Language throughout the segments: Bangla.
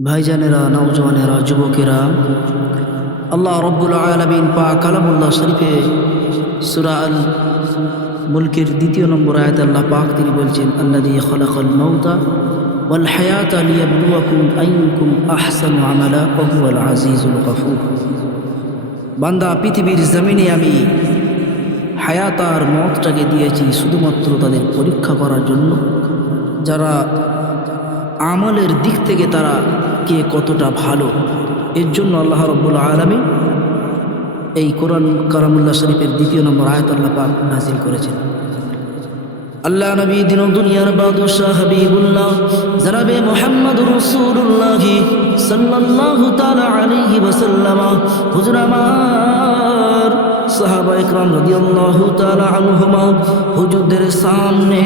ভাইজানেরা নৌজওয়ানেরা যুবকেরা, আল্লাহ রব্বুল আলমিন পা কালামুল্লাহ শরীফে সুরা আল মুলকের দ্বিতীয় নম্বর আয়াত আল্লাহ পাক তিনি বলছেন আল্লাদি খলাকল মৌতা হায়াত আহসানু বান্দা, পৃথিবীর জমিনে আমি হায়াত আর মতটাকে দিয়েছি শুধুমাত্র তাদের পরীক্ষা করার জন্য। যারা আমলের দিক থেকে তারা কে কতটা ভালো, এর জন্য আল্লাহ রব্বুল আলমী এই কোরআন কারামুল্লাহ শরীফের দ্বিতীয় নম্বর আয়াত আল্লাহ পাক নাজিল করেছেন। আল্লাহ নবী দিন দুনিয়ার বাদশাহ হাবিবুল্লাহ, জনাবে মোহাম্মদ রসুল্লাহ সাল্লাল্লাহু তাআলা আলাইহি ওয়াসাল্লাম, হুজুর আমার সাহাবা ইকরাম রাদিয়াল্লাহু তাআলা আনহুমা, হুজুরদের সামনে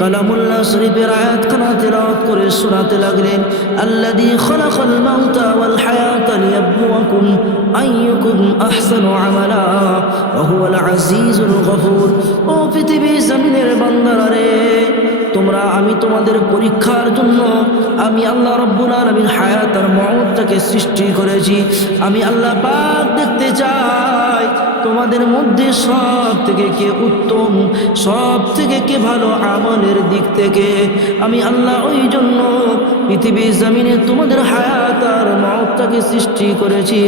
কালামুল্লাহ শরীফের আয়াতখানা তেলাওয়াত করে শোনাতে লাগলেন, আল্লাযী খলাকাল মাউতা ওয়াল হায়াতা লিয়াবলুয়াকুম আইয়ুকুম আহসানু আমালা, ওয়া হুয়াল আজিজুল গফুর। ও পৃথিবীর জমিনের বান্দারা রে, তোমরা, আমি তোমাদের পরীক্ষার জন্য, আমি আল্লাহ রব্বুল আলামিন হায়াত আর মউতটাকে সৃষ্টি করেছি। আমি আল্লাহ পাক তোমাদের মধ্যে সব থেকে কে উত্তম সব থেকে কে ভালো আমলের দিক থেকে? আমি আল্লাহ ওই জন্য পৃথিবীর জমিনে তোমাদের হায়াত আর মতটাকে সৃষ্টি করেছি।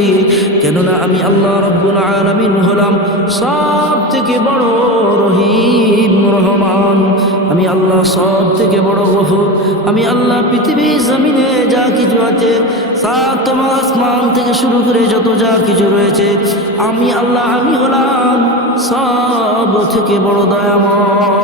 কেননা আমি আল্লাহ রব্বুল আলমিন হলাম সব থেকে বড় রহিম, রহমান। আমি আল্লাহ সব থেকে বড় গফুর। আমি আল্লাহ পৃথিবীর জমিনে যা কিছু আছে আসমান থেকে শুরু করে যত যা কিছু রয়েছে, আমি আল্লাহ, আমি হলাম সব থেকে বড় দয়াময়।